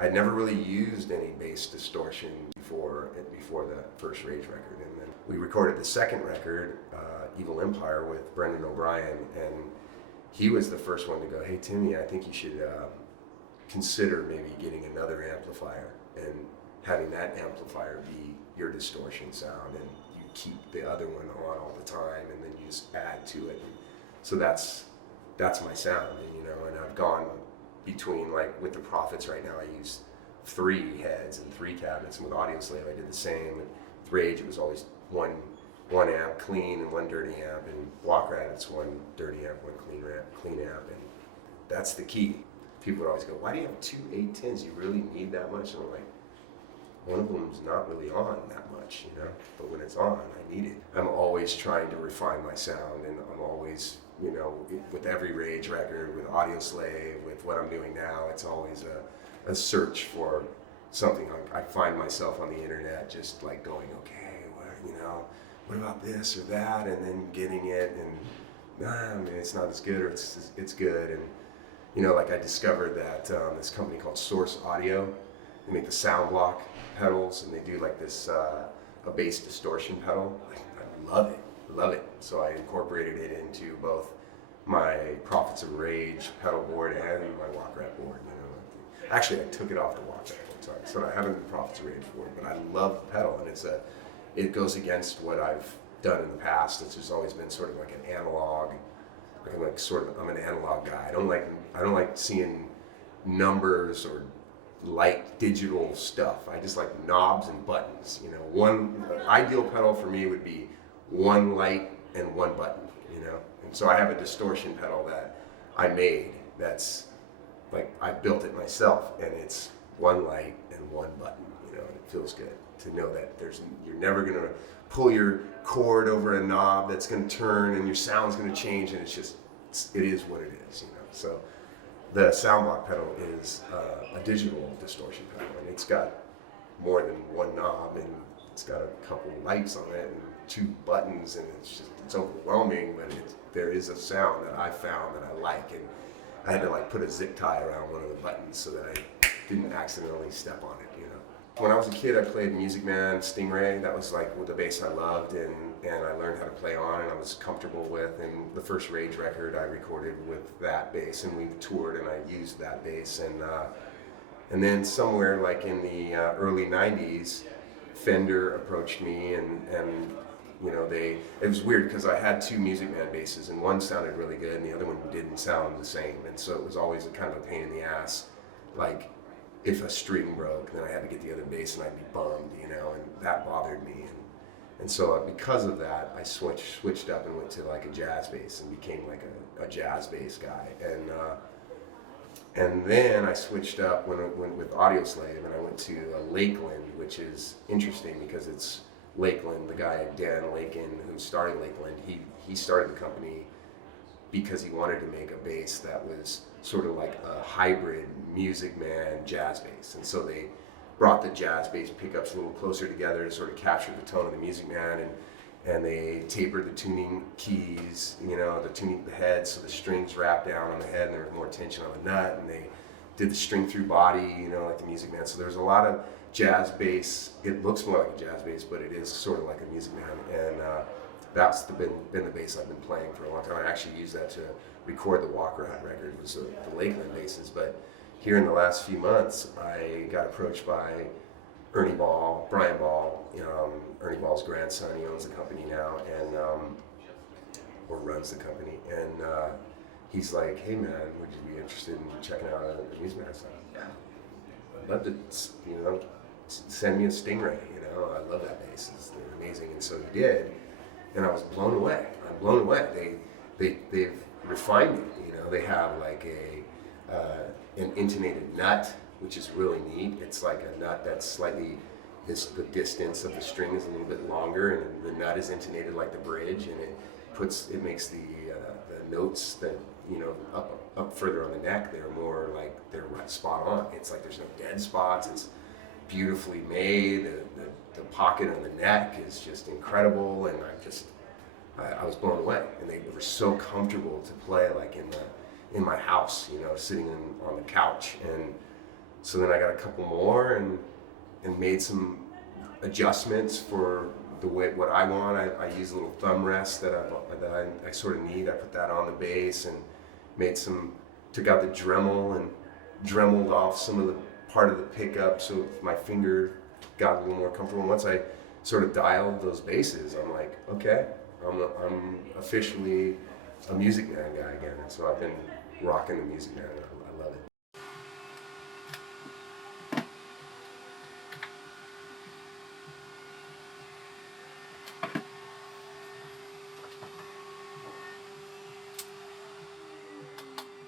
I'd never really used any bass distortion before the first Rage record. And then we recorded the second record, Evil Empire, with Brendan O'Brien, and he was the first one to go, hey Timmy, I think you should consider maybe getting another amplifier and having that amplifier be your distortion sound, and you keep the other one on all the time, and then you just add to it. So that's my sound, and I've gone between, like with the Prophets right now, I use 3 heads and 3 cabinets, and with Audioslave I did the same. And with Rage it was always one amp clean and 1 dirty amp, and Walkrat it's 1 dirty amp, 1 clean amp, and that's the key. People would always go, why do you have 2 810s? You really need that much? And I'm like, one of them's not really on that much, but when it's on, I need it. I'm always trying to refine my sound, and I'm always, with every Rage record, with Audioslave, with what I'm doing now, it's always a search for something. I find myself on the internet just like going, okay, what about this or that, and then getting it, and it's not as good, or it's good. And like I discovered that this company called Source Audio, they make the sound block pedals, and they do like this a bass distortion pedal. I love it. So I incorporated it into both my Prophets of Rage pedal board and my Walkrat board. Actually, I took it off the Walkrat board, sorry. So I haven't the Prophets of Rage board, but I love the pedal, and it goes against what I've done in the past. It's just always been sort of like an analog. I'm an analog guy. I don't like seeing numbers or light digital stuff. I just like knobs and buttons. One ideal pedal for me would be 1 light and 1 button. And so I have a distortion pedal that I made. That's like I built it myself, and it's 1 light and 1 button. And it feels good to know that you're never gonna pull your cord over a knob that's gonna turn, and your sound's gonna change, and it is what it is. So the sound block pedal is a digital distortion pedal, and it's got more than 1 knob, and it's got a couple lights on it and 2 buttons, and it's overwhelming, but there is a sound that I found that I like, and I had to put a zip tie around one of the buttons so that I didn't accidentally step on it. When I was a kid, I played Music Man, Stingray. That was the bass I loved, and I learned how to play on, and I was comfortable with. And the first Rage record I recorded with that bass, and we toured, and I used that bass. And then somewhere in the early '90s, Fender approached me, and it was weird because I had 2 Music Man basses, and one sounded really good, and the other one didn't sound the same. And so it was always a kind of a pain in the ass. If a string broke, then I had to get the other bass, and I'd be bummed, and that bothered me. And so because of that, I switched up and went to a jazz bass and became a jazz bass guy. And then I switched up when with Audioslave, and I went to Lakeland, which is interesting because it's Lakeland. The guy Dan Lakin, who started Lakeland, he started the company because he wanted to make a bass that was sort of like a hybrid Music Man jazz bass. And so they brought the jazz bass pickups a little closer together to sort of capture the tone of the Music Man, and they tapered the tuning keys, the head, so the strings wrapped down on the head and there was more tension on the nut, and they did the string through body, like the Music Man. So there's a lot of jazz bass. It looks more like a jazz bass, but it is sort of like a Music Man, and that's been the bass I've been playing for a long time. I actually used that to record the Walkrat record, it was the Lakeland basses. But here in the last few months, I got approached by Brian Ball, Ernie Ball's grandson. He owns the company now, and or runs the company. And he's like, "Hey man, would you be interested in checking out the Music Man stuff?" Yeah, I'd love to, send me a Stingray. I love that bass. They're amazing. And so he did, and I was blown away. I'm blown away. They've refined it. They have an intonated nut, which is really neat. It's like a nut that's slightly, the distance of the string is a little bit longer, and the nut is intonated like the bridge, and it makes the notes that up further on the neck, they're more they're right spot on. It's there's no dead spots. It's beautifully made. The pocket on the neck is just incredible, and I was blown away. And they were so comfortable to play in my house, sitting on the couch. And So then I got a couple more and made some adjustments for the way what I want. I use a little thumb rest that I sort of need. I put that on the bass and took out the Dremel and dremeled off some of the part of the pickup so my finger got a little more comfortable. And once I sort of dialed those basses, I'm like, okay, I'm officially a Music Man guy again. And so I've been rocking the Music Man